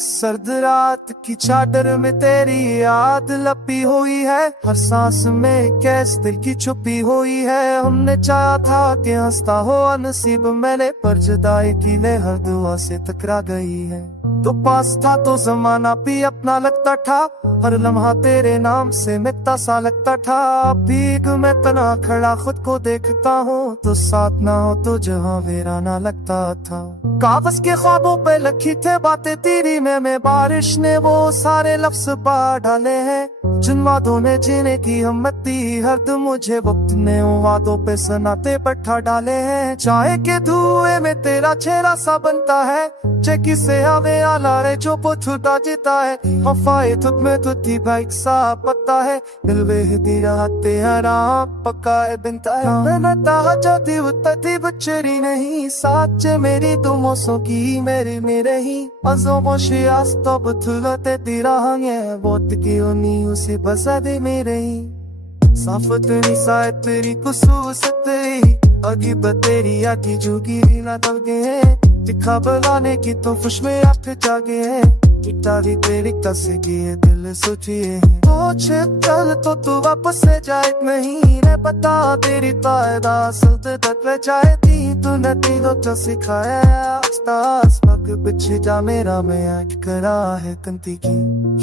सर्द रात की चादर में तेरी याद लपी हुई है, हर सांस में कैस दिल की छुपी हुई है। हमने चाहा था कि हंसता हो नसीब मैंने, पर जुदाई की लहर दुआ से टकरा गई है। तो पास था तो जमाना भी अपना लगता था, हर लम्हा तेरे नाम से मिटता सा लगता था। भीग मैं तना खड़ा खुद को देखता हूँ, तो साथ ना हो तो जहाँ वीराना लगता था। कागज के ख्वाबों पे लिखी थे बातें तेरी में बारिश ने वो सारे लफ्ज पा डाले हैं, जिन वादों ने जीने की हिम्मत दी हर दम मुझे वक्त ने उन वादों पे सनाते बैठा डाले हैं। चाय के धुएं में तेरा चेहरा सा बनता है, चेकी से हमें आला रे जो छूटा जीता है। वफाए तुझ में तुझी बाइक सा पता है, दिल बेहदी रहते हराम पक्का है बिनता है। मैं ताहा जाती उतती बच्चरी नहीं, साथ मेरी तुम सो की मेरी मेरे ही अजो मोशी आस्तो बुथुलते तीरा हंगे बोत की उनी उसी बसदे मेरे ही। साफत निसाए तेरी कुसूस तेरी अगी बतेरी आकी जुगी ना तलगे हैं, दिखा बुलाने की तो खुश में आंख जागे हैं। इटारी तेरी कसेगी है दिल सोचिए तो चल तो तू वापस से जाए नहीं रे बता तेरी तायदा सल्त तक ले जाए थी तू नती तो सिखाया आस्तास पग पीछे जा मेरा मैं आँख करा है कंती की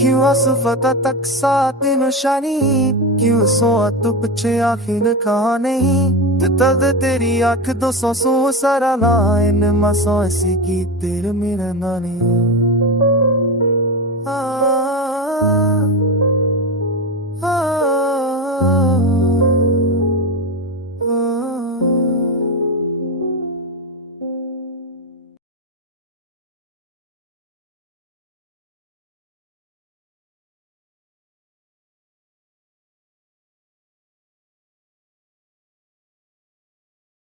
क्यों आसुफता तक साथ निशानी क्यों सोआ तू पीछे आखिर कहा नहीं दर्द तेरी आँख 200 सारा ना इन मासों ऐसी की तेरे मेरा नानी